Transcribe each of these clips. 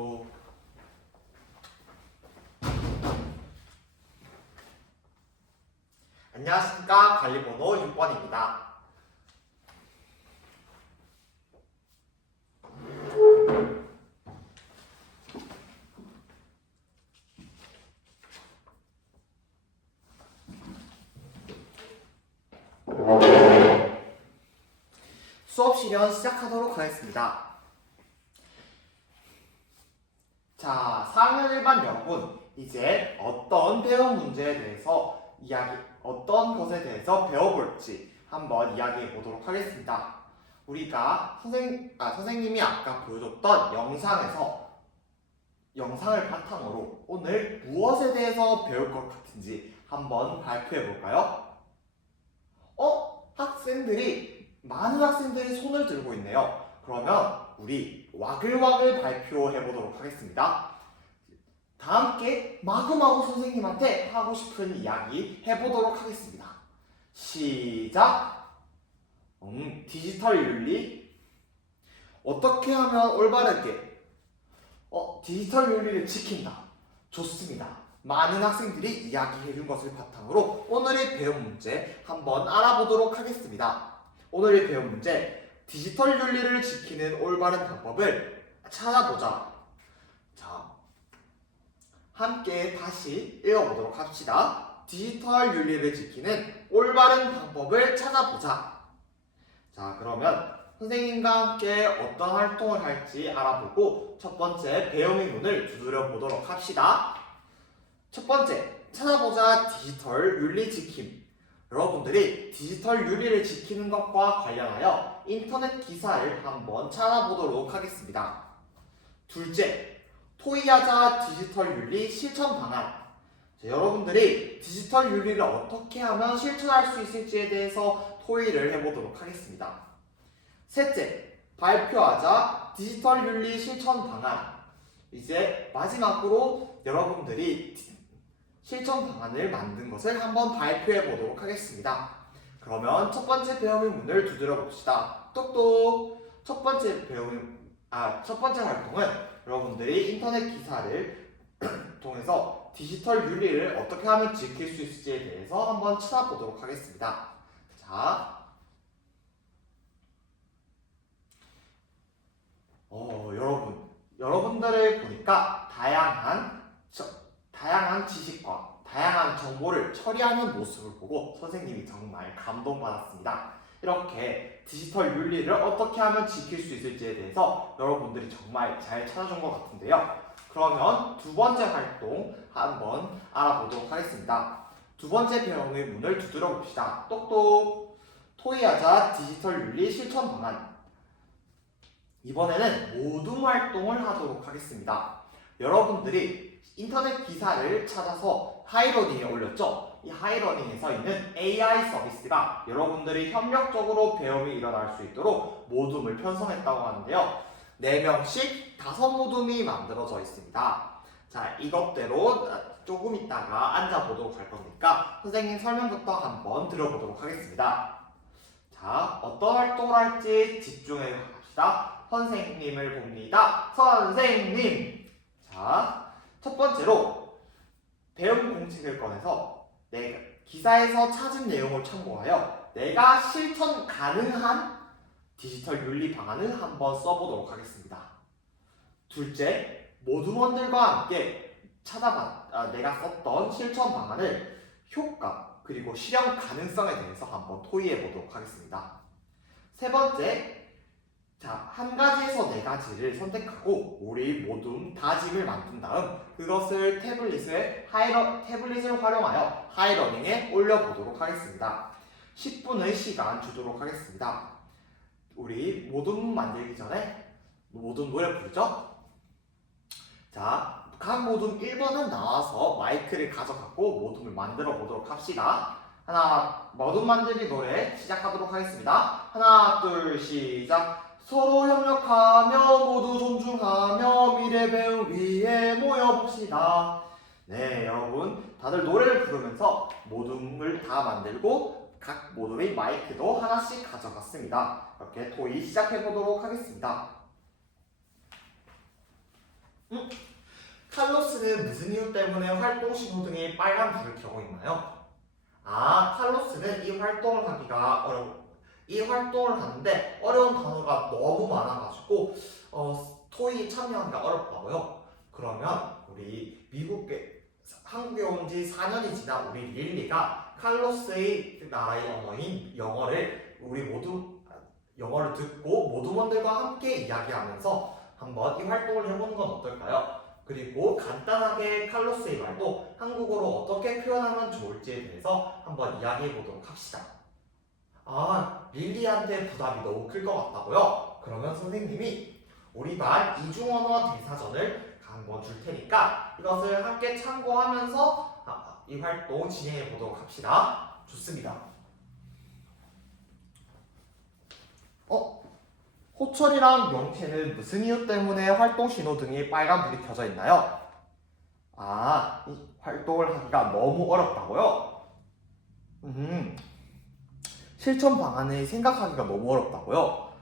똑똑. 안녕하십니까. 관리번호 6번입니다. 수업 실현 시작하도록 하겠습니다. 자, 4학년 1반 여러분, 이제 어떤 배운 문제에 대해서 어떤 것에 대해서 배워볼지 한번 이야기해 보도록 하겠습니다. 우리가 선생님이 아까 보여줬던 영상을 바탕으로 오늘 무엇에 대해서 배울 것 같은지 한번 발표해 볼까요? 많은 학생들이 손을 들고 있네요. 그러면 우리 와글와글 발표해 보도록 하겠습니다. 다 함께 마구마구 선생님한테 하고 싶은 이야기 해보도록 하겠습니다. 시작! 디지털 윤리? 어떻게 하면 올바르게 디지털 윤리를 지킨다. 좋습니다. 많은 학생들이 이야기해 준 것을 바탕으로 오늘의 배운 문제 한번 알아보도록 하겠습니다. 오늘의 배운 문제, 디지털 윤리를 지키는 올바른 방법을 찾아보자. 자, 함께 다시 읽어보도록 합시다. 디지털 윤리를 지키는 올바른 방법을 찾아보자. 자, 그러면 선생님과 함께 어떤 활동을 할지 알아보고 첫 번째 배움의 문을 두드려 보도록 합시다. 첫 번째, 찾아보자 디지털 윤리 지킴. 여러분들이 디지털 윤리를 지키는 것과 관련하여 인터넷 기사를 한번 찾아보도록 하겠습니다. 둘째, 토의하자 디지털 윤리 실천 방안. 자, 여러분들이 디지털 윤리를 어떻게 하면 실천할 수 있을지에 대해서 토의를 해보도록 하겠습니다. 셋째, 발표하자 디지털 윤리 실천 방안. 이제 마지막으로 여러분들이 실천 방안을 만든 것을 한번 발표해 보도록 하겠습니다. 그러면 첫 번째 배움의 문을 두드려 봅시다. 똑똑. 첫 번째 활동은 여러분들이 인터넷 기사를 통해서 디지털 윤리를 어떻게 하면 지킬 수 있을지에 대해서 한번 찾아보도록 하겠습니다. 자, 여러분들을 보니까 다양한 지식과 다양한 정보를 처리하는 모습을 보고 선생님이 정말 감동받았습니다. 이렇게 디지털 윤리를 어떻게 하면 지킬 수 있을지에 대해서 여러분들이 정말 잘 찾아준 것 같은데요. 그러면 두 번째 활동 한번 알아보도록 하겠습니다. 두 번째 배움의 문을 두드려 봅시다. 똑똑. 토의하자 디지털 윤리 실천 방안. 이번에는 모둠 활동을 하도록 하겠습니다. 여러분들이 인터넷 기사를 찾아서 하이러닝에 올렸죠? 이 하이러닝에서 있는 AI 서비스가 여러분들이 협력적으로 배움이 일어날 수 있도록 모둠을 편성했다고 하는데요. 4명씩 5모둠이 만들어져 있습니다. 자, 이것대로 조금 있다가 앉아보도록 할 거니까 선생님 설명부터 한번 들어보도록 하겠습니다. 자, 어떤 활동을 할지 집중해 합시다. 선생님을 봅니다. 선생님! 자, 첫 번째로 배움 공책을 꺼내서 기사에서 찾은 내용을 참고하여 내가 실천 가능한 디지털 윤리 방안을 한번 써보도록 하겠습니다. 둘째, 모둠원들과 함께 내가 썼던 실천 방안을 효과 그리고 실현 가능성에 대해서 한번 토의해 보도록 하겠습니다. 세 번째, 자, 한 가지에서 4가지를 선택하고 우리 모둠 다짐을 만든 다음 그것을 태블릿을 활용하여 하이러닝에 올려보도록 하겠습니다. 10분의 시간 주도록 하겠습니다. 우리 모둠 만들기 전에 모둠 노래 부르죠? 자, 각 모둠 1번은 나와서 마이크를 가져가고 모둠을 만들어 보도록 합시다. 모둠 만들기 노래 시작하도록 하겠습니다. 하나, 둘, 시작! 서로 협력하며 모두 존중하며 미래 배움 위에 모여봅시다. 네, 여러분 다들 노래를 부르면서 모둠을 다 만들고 각 모둠의 마이크도 하나씩 가져갔습니다. 이렇게 토의 시작해보도록 하겠습니다. 칼로스는 무슨 이유 때문에 활동 신호등이 빨간 불을 켜고 있나요? 칼로스는 이 활동을 하는데 어려운 단어가 너무 많아가지고 토익 참여하기가 어렵다고요. 그러면 우리 한국에 온 지 4년이 지난 우리 릴리가 칼로스의 나라의 언어인 영어를 듣고 모두원들과 함께 이야기하면서 한번 이 활동을 해보는 건 어떨까요? 그리고 간단하게 칼로스의 말도 한국어로 어떻게 표현하면 좋을지에 대해서 한번 이야기해 보도록 합시다. 릴리한테 부담이 너무 클 것 같다고요? 그러면 선생님이 우리 반 이중언어 대사전을 한번 줄 테니까 이것을 함께 참고하면서 이 활동 진행해 보도록 합시다. 좋습니다. 호철이랑 명태는 무슨 이유 때문에 활동 신호등이 빨간불이 켜져 있나요? 이 활동을 하기가 너무 어렵다고요? 실천 방안을 생각하기가 너무 어렵다고요?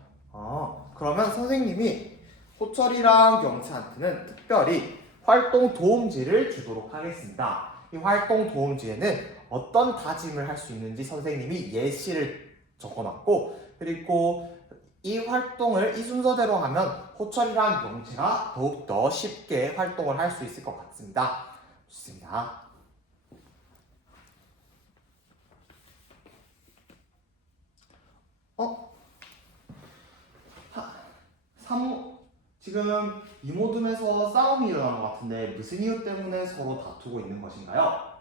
그러면 선생님이 호철이랑 명태한테는 특별히 활동 도움지를 주도록 하겠습니다. 이 활동 도움지에는 어떤 다짐을 할 수 있는지 선생님이 예시를 적어놨고, 그리고 이 활동을 이 순서대로 하면 호철이랑 명채가 더욱더 쉽게 활동을 할 수 있을 것 같습니다. 좋습니다. 지금 이모듬에서 싸움이 일어난 것 같은데 무슨 이유 때문에 서로 다투고 있는 것인가요?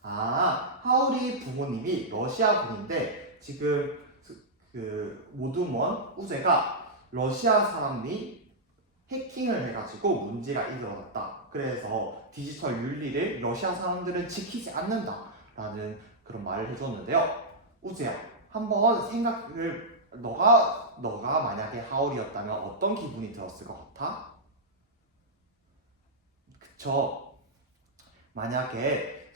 하울이 부모님이 러시아 분인데 지금 모둠원 우재가 러시아 사람이 해킹을 해가지고 문제가 일어났다. 그래서 디지털 윤리를 러시아 사람들은 지키지 않는다라는 그런 말을 해줬는데요. 우재야, 한번 너가 만약에 하울이었다면 어떤 기분이 들었을 것 같아? 그쵸? 만약에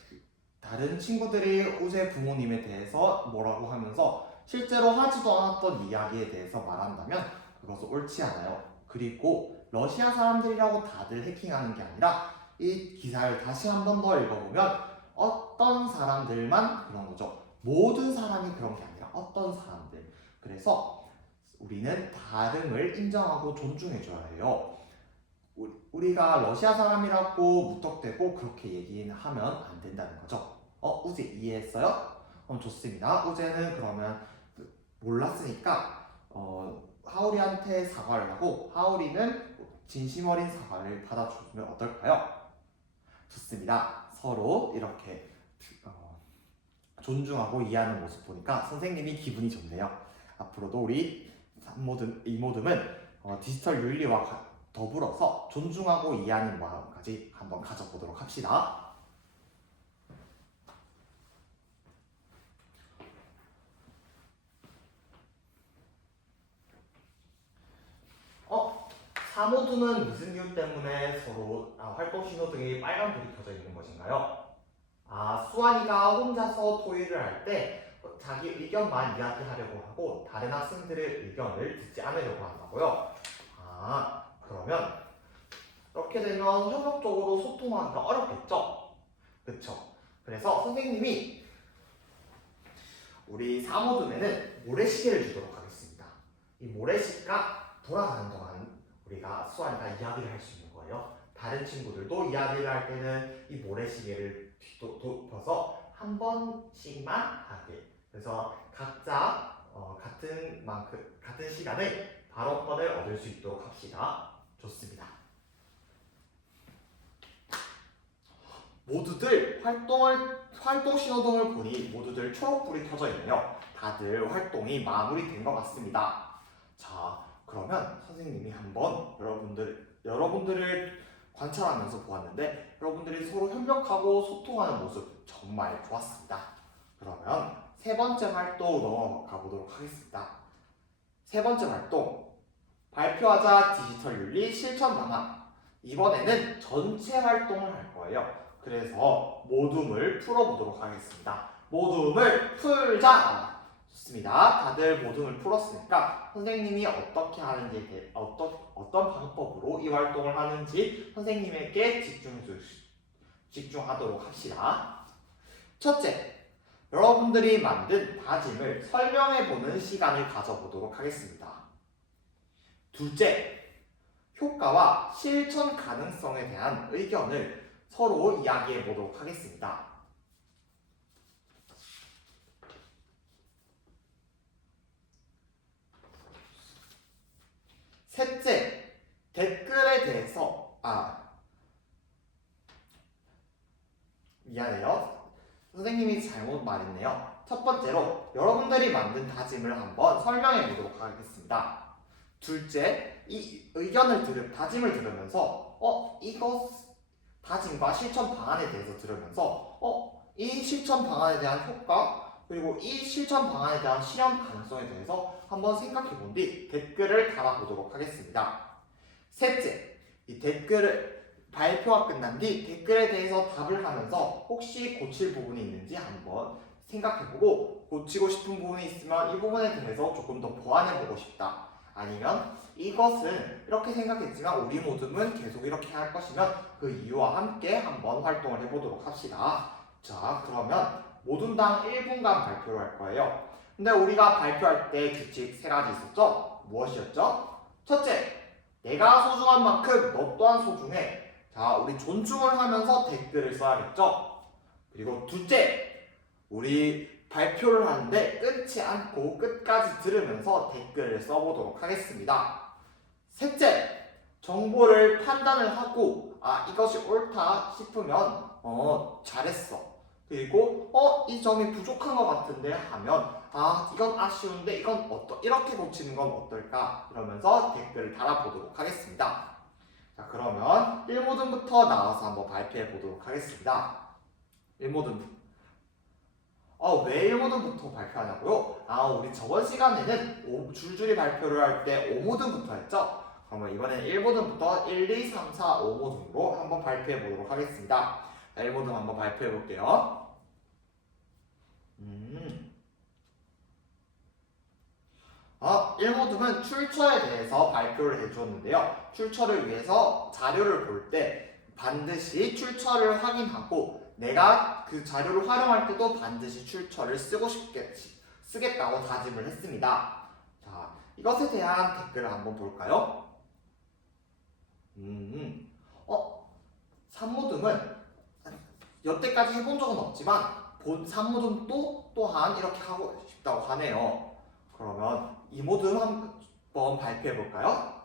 다른 친구들이 우재 부모님에 대해서 뭐라고 하면서 실제로 하지도 않았던 이야기에 대해서 말한다면 그것은 옳지 않아요. 그리고 러시아 사람들이라고 다들 해킹하는 게 아니라 이 기사를 다시 한 번 더 읽어보면 어떤 사람들만 그런 거죠. 모든 사람이 그런 게 아니라 어떤 사람들. 그래서 우리는 다름을 인정하고 존중해줘야 해요. 우리가 러시아 사람이라고 무턱대고 그렇게 얘기하면 안 된다는 거죠. 우재 이해했어요? 좋습니다. 우재는 그러면 몰랐으니까 하울이한테 사과를 하고 하울이는 진심 어린 사과를 받아주면 어떨까요? 좋습니다. 서로 이렇게 존중하고 이해하는 모습 보니까 선생님이 기분이 좋네요. 앞으로도 우리 이모듬은 디지털 윤리와 더불어서 존중하고 이해하는 마음까지 한번 가져보도록 합시다. 사모두는 무슨 이유 때문에 서로 활동 신호등이 빨간불이 켜져 있는 것인가요? 수환이가 혼자서 토의를 할 때 자기 의견만 이야기하려고 하고 다른 학생들의 의견을 듣지 않으려고 한다고요? 그러면 이렇게 되면 협력적으로 소통하기가 어렵겠죠? 그쵸? 그래서 선생님이 우리 사모둠에는 모래시계를 주도록 하겠습니다. 이 모래시계가 돌아가는 동안 우리가 수환이가 이야기를 할 수 있는 거예요. 다른 친구들도 이야기를 할 때는 이 모래시계를 뒤덮어서 한 번씩만 하게. 그래서 각자 같은 시간에 발언권을 얻을 수 있도록 합시다. 좋습니다. 모두들 활동 신호등을 보니 모두들 초록불이 켜져 있네요. 다들 활동이 마무리된 것 같습니다. 자, 그러면 선생님이 한번 여러분들을 관찰하면서 보았는데 여러분들이 서로 협력하고 소통하는 모습 정말 좋았습니다. 그러면 세 번째 활동 넘어가 보도록 하겠습니다. 세 번째 활동, 발표하자 디지털 윤리 실천 방안. 이번에는 전체 활동을 할 거예요. 그래서 모둠을 풀어보도록 하겠습니다. 모둠을 풀자! 좋습니다. 다들 모둠을 풀었으니까 선생님이 어떻게 하는지에 대해 어떤 방법으로 이 활동을 하는지 선생님에게 집중하도록 합시다. 첫째, 여러분들이 만든 다짐을 설명해보는 시간을 가져보도록 하겠습니다. 둘째, 효과와 실천 가능성에 대한 의견을 서로 이야기해보도록 하겠습니다. 셋째, 댓글에 대해서 미안해요. 선생님이 잘못 말했네요. 첫 번째로 여러분들이 만든 다짐을 한번 설명해 보도록 하겠습니다. 둘째, 이 다짐을 들으면서 이거 다짐과 실천 방안에 대해서 들으면서 이 실천 방안에 대한 효과 그리고 이 실천 방안에 대한 실현 가능성에 대해서 한번 생각해 본 뒤 댓글을 달아보도록 하겠습니다. 셋째, 이 댓글을 발표가 끝난 뒤 댓글에 대해서 답을 하면서 혹시 고칠 부분이 있는지 한번 생각해보고 고치고 싶은 부분이 있으면 이 부분에 대해서 조금 더 보완해보고 싶다. 아니면 이것은 이렇게 생각했지만 우리 모둠은 계속 이렇게 할 것이면 그 이유와 함께 한번 활동을 해보도록 합시다. 자, 그러면 모둠당 1분간 발표를 할 거예요. 근데 우리가 발표할 때 규칙 3가지 있었죠? 무엇이었죠? 첫째, 내가 소중한 만큼 너 또한 소중해. 자, 우리 존중을 하면서 댓글을 써야겠죠? 그리고 둘째, 우리 발표를 하는데 끊지 않고 끝까지 들으면서 댓글을 써보도록 하겠습니다. 셋째, 정보를 판단을 하고 이것이 옳다 싶으면 잘했어. 그리고 이 점이 부족한 것 같은데 하면 이건 아쉬운데 이건 이렇게 고치는 건 어떨까? 이러면서 댓글을 달아보도록 하겠습니다. 자, 그러면 1모듬부터 나와서 한번 발표해 보도록 하겠습니다. 1모듬. 왜 1모듬부터 발표하냐고요? 우리 저번 시간에는 줄줄이 발표를 할 때 5모듬부터 했죠? 그러면 이번에는 1모듬부터 1, 2, 3, 4, 5모듬으로 한번 발표해 보도록 하겠습니다. 1모듬 한번 발표해 볼게요. 1모듬은 출처에 대해서 발표를 해주었는데요. 출처를 위해서 자료를 볼 때 반드시 출처를 확인하고 내가 그 자료를 활용할 때도 반드시 출처를 쓰겠다고 다짐을 했습니다. 자, 이것에 대한 댓글을 한번 볼까요? 3모듬은 여태까지 해본 적은 없지만 본 3모듬 또한 이렇게 하고 싶다고 하네요. 그러면 2모듬 한번 발표해 볼까요?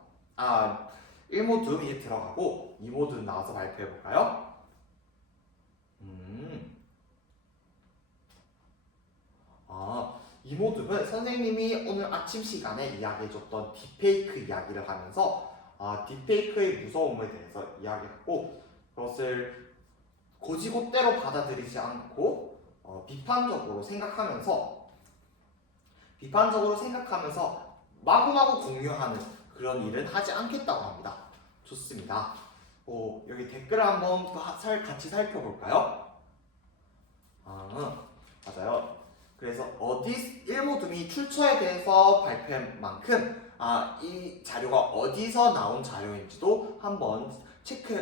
1모듬 이제 들어가고 2모듬 나와서 발표해 볼까요? 2모듬은 선생님이 오늘 아침 시간에 이야기해줬던 딥페이크 이야기를 하면서 딥페이크의 무서움에 대해서 이야기하고 그것을 곧이곧대로 받아들이지 않고 비판적으로 생각하면서 마구마구 공유하는 그런 일은 하지 않겠다고 합니다. 좋습니다. 여기 댓글을 한번 같이 살펴볼까요? 맞아요. 그래서 1모듬이 출처에 대해서 발표한 만큼 이 자료가 어디서 나온 자료인지도 한번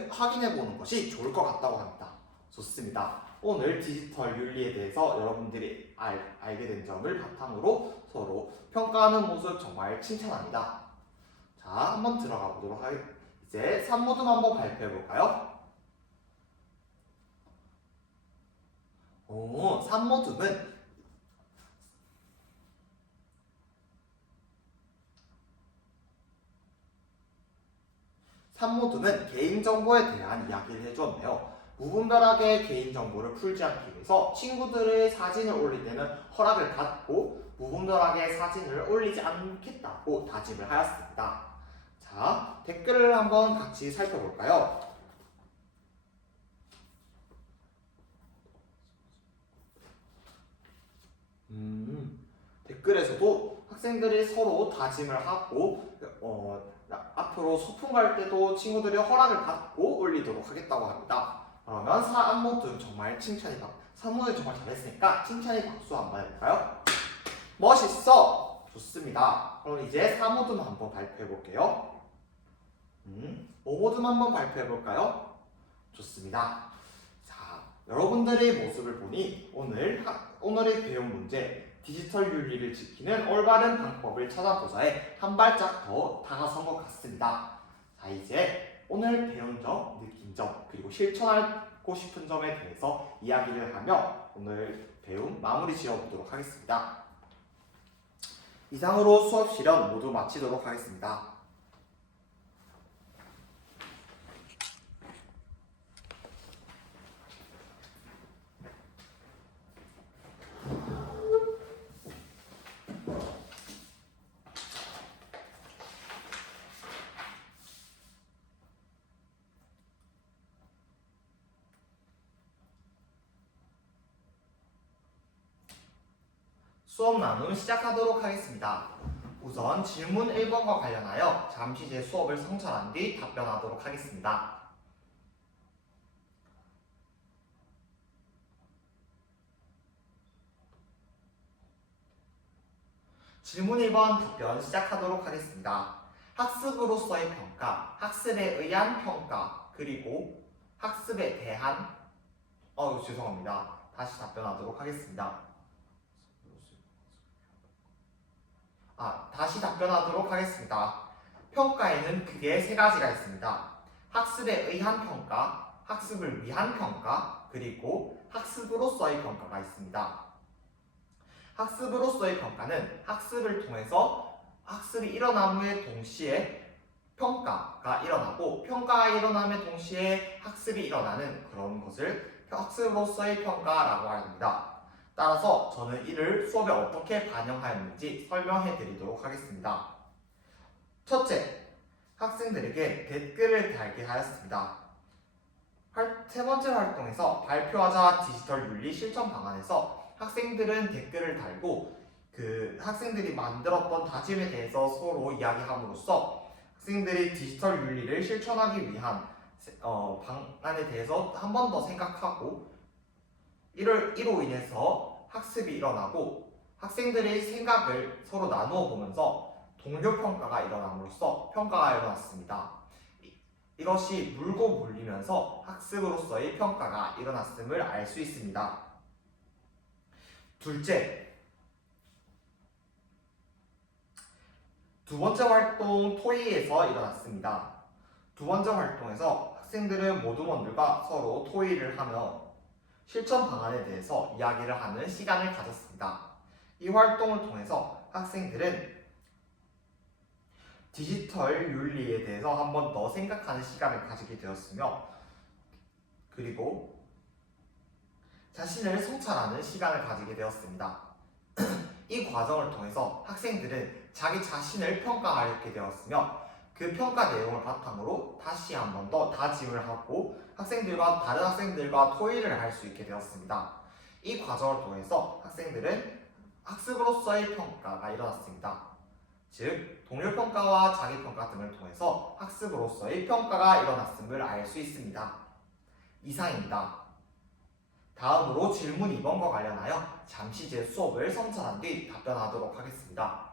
확인해 보는 것이 좋을 것 같다고 합니다. 좋습니다. 오늘 디지털 윤리에 대해서 여러분들이 알게 된 점을 바탕으로 서로 평가하는 모습 정말 칭찬합니다. 자, 한번 들어가 보도록 하겠습니다. 이제 3모듬 한번 발표해 볼까요? 3모듬은 개인정보에 대한 이야기를 해주었네요. 무분별하게 개인정보를 풀지 않기 위해서 친구들의 사진을 올릴 때는 허락을 받고 무분별하게 사진을 올리지 않겠다고 다짐을 하였습니다. 자, 댓글을 한번 같이 살펴볼까요? 댓글에서도 학생들이 서로 다짐을 하고 앞으로 소풍 갈 때도 친구들이 허락을 받고 올리도록 하겠다고 합니다. 그러면 3모듬 정말 잘했으니까 칭찬이 박수 한번 해볼까요? 멋있어! 좋습니다. 그럼 이제 4모듬 한번 발표해 볼게요. 모두 한번 발표해 볼까요? 좋습니다. 자, 여러분들의 모습을 보니 오늘의 배운 문제 디지털 윤리를 지키는 올바른 방법을 찾아보자에 한 발짝 더 다가선 것 같습니다. 자, 이제 오늘 배운 점, 느낀 점, 그리고 실천하고 싶은 점에 대해서 이야기를 하며 오늘 배움 마무리 지어보도록 하겠습니다. 이상으로 수업 실현 모두 마치도록 하겠습니다. 수업 나눔 시작하도록 하겠습니다. 우선 질문 1번과 관련하여 잠시 제 수업을 성찰한 뒤 답변하도록 하겠습니다. 질문 1번 답변 시작하도록 하겠습니다. 학습으로서의 평가, 학습에 의한 평가, 그리고 학습에 대한 죄송합니다. 다시 답변하도록 하겠습니다. 다시 답변하도록 하겠습니다. 평가에는 크게 세 가지가 있습니다. 학습에 의한 평가, 학습을 위한 평가, 그리고 학습으로서의 평가가 있습니다. 학습으로서의 평가는 학습을 통해서 학습이 일어남의 동시에 평가가 일어나고 평가가 일어남의 동시에 학습이 일어나는 그런 것을 학습으로서의 평가라고 합니다. 따라서 저는 이를 수업에 어떻게 반영하였는지 설명해 드리도록 하겠습니다. 첫째, 학생들에게 댓글을 달게 하였습니다. 세 번째 활동에서 발표하자 디지털 윤리 실천 방안에서 학생들은 댓글을 달고 그 학생들이 만들었던 다짐에 대해서 서로 이야기함으로써 학생들이 디지털 윤리를 실천하기 위한 방안에 대해서 한 번 더 생각하고 이로 인해서 학습이 일어나고 학생들의 생각을 서로 나누어 보면서 동료 평가가 일어남으로써 평가가 일어났습니다. 이것이 물고 물리면서 학습으로서의 평가가 일어났음을 알 수 있습니다. 둘째, 두 번째 활동 토의에서 일어났습니다. 두 번째 활동에서 학생들은 모두원들과 서로 토의를 하며 실천 방안에 대해서 이야기를 하는 시간을 가졌습니다. 이 활동을 통해서 학생들은 디지털 윤리에 대해서 한 번 더 생각하는 시간을 가지게 되었으며 그리고 자신을 성찰하는 시간을 가지게 되었습니다. 이 과정을 통해서 학생들은 자기 자신을 평가하게 되었으며 그 평가 내용을 바탕으로 다시 한 번 더 다짐을 하고 다른 학생들과 토의를 할 수 있게 되었습니다. 이 과정을 통해서 학생들은 학습으로서의 평가가 일어났습니다. 즉, 동료 평가와 자기 평가 등을 통해서 학습으로서의 평가가 일어났음을 알 수 있습니다. 이상입니다. 다음으로 질문 2번과 관련하여 잠시 제 수업을 성찰한 뒤 답변하도록 하겠습니다.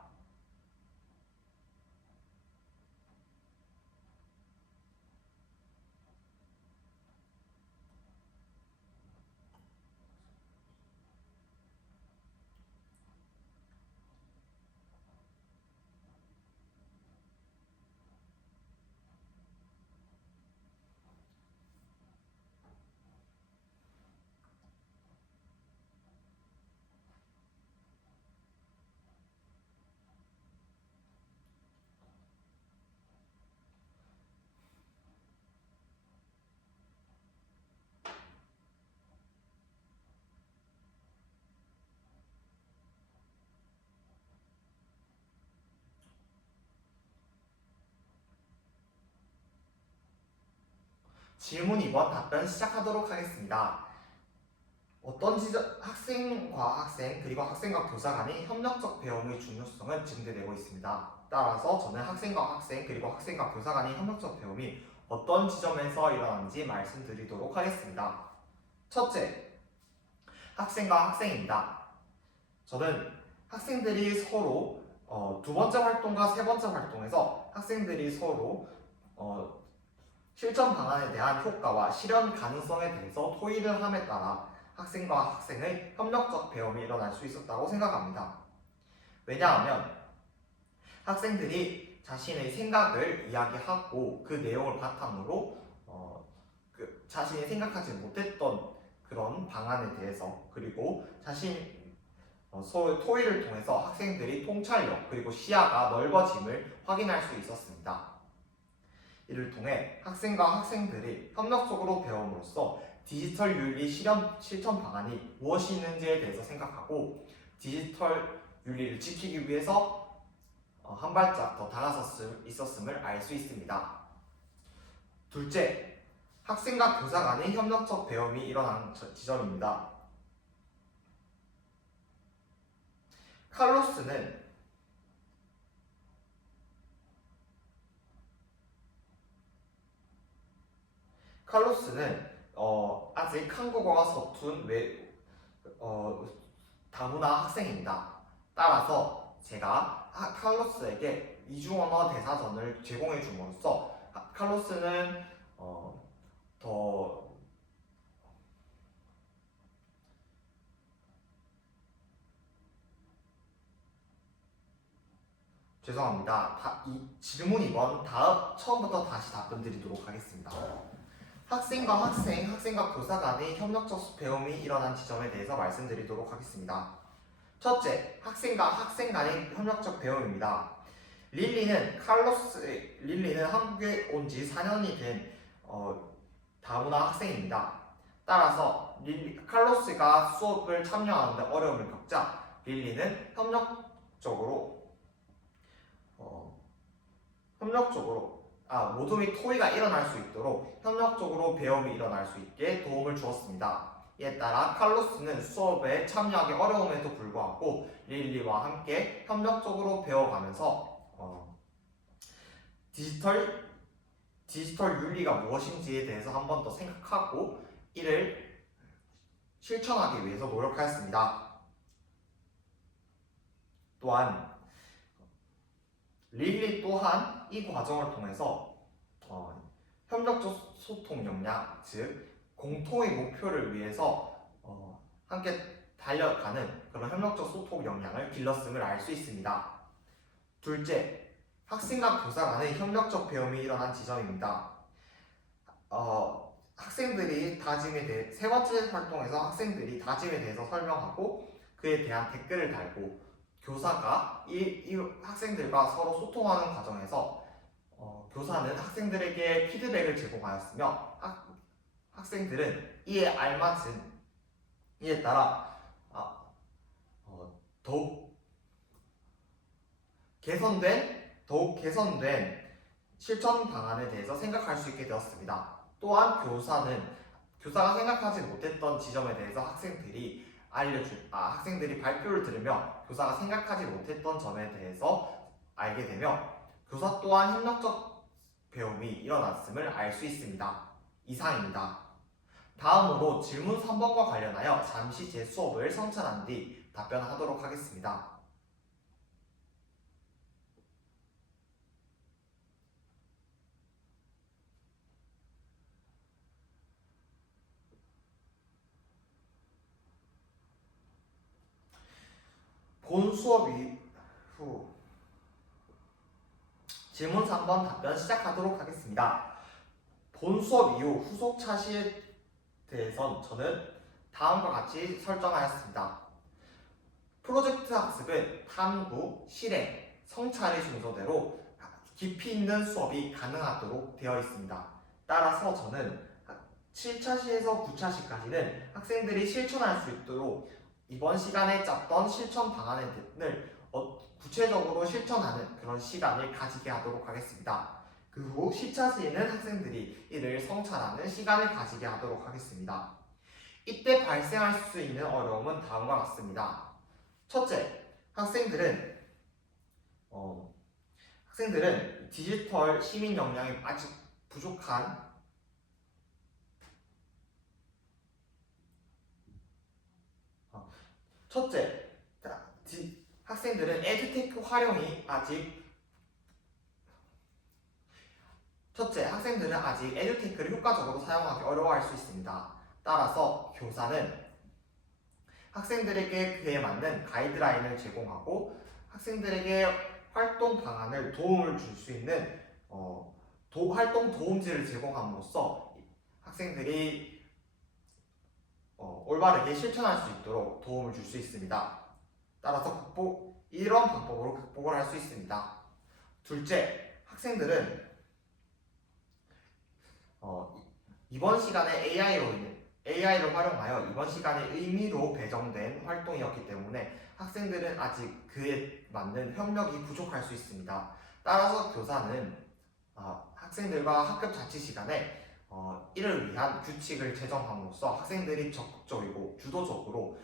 질문 2번 답변 시작하도록 하겠습니다. 학생과 학생 그리고 학생과 교사 간의 협력적 배움의 중요성은 증대되고 있습니다. 따라서 저는 학생과 학생 그리고 학생과 교사 간의 협력적 배움이 어떤 지점에서 일어나는지 말씀드리도록 하겠습니다. 첫째, 학생과 학생입니다. 저는 학생들이 서로 두 번째 활동과 세 번째 활동에서 학생들이 서로 실천 방안에 대한 효과와 실현 가능성에 대해서 토의를 함에 따라 학생과 학생의 협력적 배움이 일어날 수 있었다고 생각합니다. 왜냐하면 학생들이 자신의 생각을 이야기하고 그 내용을 바탕으로 자신이 생각하지 못했던 그런 방안에 대해서, 그리고 토의를 통해서 학생들이 통찰력 그리고 시야가 넓어짐을 확인할 수 있었습니다. 이를 통해 학생과 학생들이 협력적으로 배움으로써 디지털 윤리 실천 방안이 무엇이 있는지에 대해서 생각하고 디지털 윤리를 지키기 위해서 한 발짝 더 있었음을 알 수 있습니다. 둘째, 학생과 교사 간의 협력적 배움이 일어난 지점입니다. 칼로스는 아직 한국어가 서툰 다문화 학생입니다. 따라서 제가 칼로스에게 이중언어 대사전을 제공해 줌으로써 칼로스는 더 죄송합니다. 이 질문 2번 처음부터 다시 답변 드리도록 하겠습니다. 학생과 교사 간의 협력적 배움이 일어난 지점에 대해서 말씀드리도록 하겠습니다. 첫째, 학생과 학생 간의 협력적 배움입니다. 릴리는 한국에 온 지 4년이 된 다문화 학생입니다. 따라서 칼로스가 수업을 참여하는데 어려움을 겪자 릴리는 모두 및 토의가 일어날 수 있도록 협력적으로 배움이 일어날 수 있게 도움을 주었습니다. 이에 따라 칼로스는 수업에 참여하기 어려움에도 불구하고 릴리와 함께 협력적으로 배워가면서 디지털 윤리가 무엇인지에 대해서 한 번 더 생각하고 이를 실천하기 위해서 노력하였습니다. 또한 릴리 또한 이 과정을 통해서 협력적 소통 역량, 즉 공통의 목표를 위해서 함께 달려가는 그런 협력적 소통 역량을 길렀음을 알 수 있습니다. 둘째, 학생과 교사 간의 협력적 배움이 일어난 지점입니다. 세 번째 활동에서 학생들이 다짐에 대해서 설명하고 그에 대한 댓글을 달고 교사가 이 학생들과 서로 소통하는 과정에서 교사는 학생들에게 피드백을 제공하였으며 학생들은 이에 따라 더욱 개선된 실천 방안에 대해서 생각할 수 있게 되었습니다. 또한 교사가 생각하지 못했던 지점에 대해서 학생들이 발표를 들으며 교사가 생각하지 못했던 점에 대해서 알게 되며 교사 또한 협력적 배움이 일어났음을 알 수 있습니다. 이상입니다. 다음으로 질문 3번과 관련하여 잠시 제 수업을 성찰한 뒤 답변하도록 하겠습니다. 본 수업 이후 질문 3번 답변 시작하도록 하겠습니다. 본 수업 이후 후속 차시에 대해선 저는 다음과 같이 설정하였습니다. 프로젝트 학습은 탐구, 실행, 성찰의 순서대로 깊이 있는 수업이 가능하도록 되어 있습니다. 따라서 저는 7차시에서 9차시까지는 학생들이 실천할 수 있도록 이번 시간에 짰던 실천 방안을 구체적으로 실천하는 그런 시간을 가지게 하도록 하겠습니다. 그 후 10차시에는 학생들이 이를 성찰하는 시간을 가지게 하도록 하겠습니다. 이때 발생할 수 있는 어려움은 다음과 같습니다. 첫째, 학생들은 디지털 시민 역량이 아직 부족한 학생들은 에듀테크 활용이 아직 첫째, 학생들은 아직 에듀테크를 효과적으로 사용하기 어려워할 수 있습니다. 따라서 교사는 학생들에게 그에 맞는 가이드라인을 제공하고 학생들에게 활동 방안을 도움을 줄 수 있는 활동 도움지를 제공함으로써 학생들이 올바르게 실천할 수 있도록 도움을 줄 수 있습니다. 따라서 이런 방법으로 극복을 할 수 있습니다. 둘째, 학생들은 이번 시간에 AI를 활용하여 이번 시간에 의미로 배정된 활동이었기 때문에 학생들은 아직 그에 맞는 협력이 부족할 수 있습니다. 따라서 교사는 학생들과 학급 자치 시간에 이를 위한 규칙을 제정함으로써 학생들이 적극적이고 주도적으로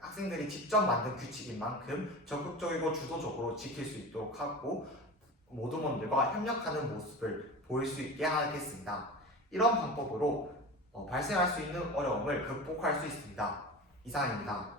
학생들이 직접 만든 규칙인 만큼 적극적이고 주도적으로 지킬 수 있도록 하고 모두분들과 협력하는 모습을 보일 수 있게 하겠습니다. 이런 방법으로 발생할 수 있는 어려움을 극복할 수 있습니다. 이상입니다.